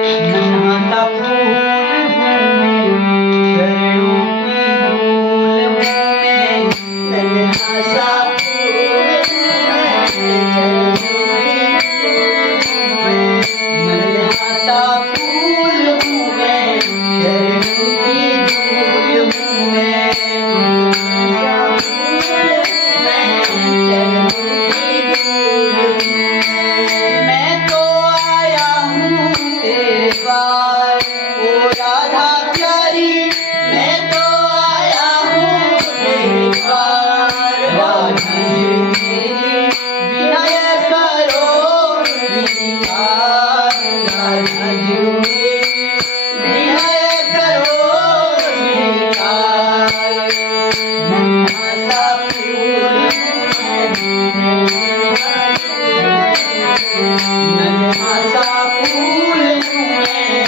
नन्हा सा फूल हूँ मैं, चरणों की धूल हूँ मैं। नन्हा सा फूल हूँ मैं, चरणों की धूल हूँ मैं। नन्हा सा फूल हूँ मैं, चरणों की धूल हूँ मैं। नन्हा सा फूल हूँ मैं, चरणों की धूल हूँ मैं। मैं तो आया हूँ तेरे द्वार, ओ राधा प्यारी। मैं तो आया हूँ तेरे द्वार, राधा जी मेरी विनय करो स्वीकार। राधा जी मेरी विनय करो स्वीकार। नन्हा सा फूल हूँ मैं, नन्हा सा फूल हूँ मैं,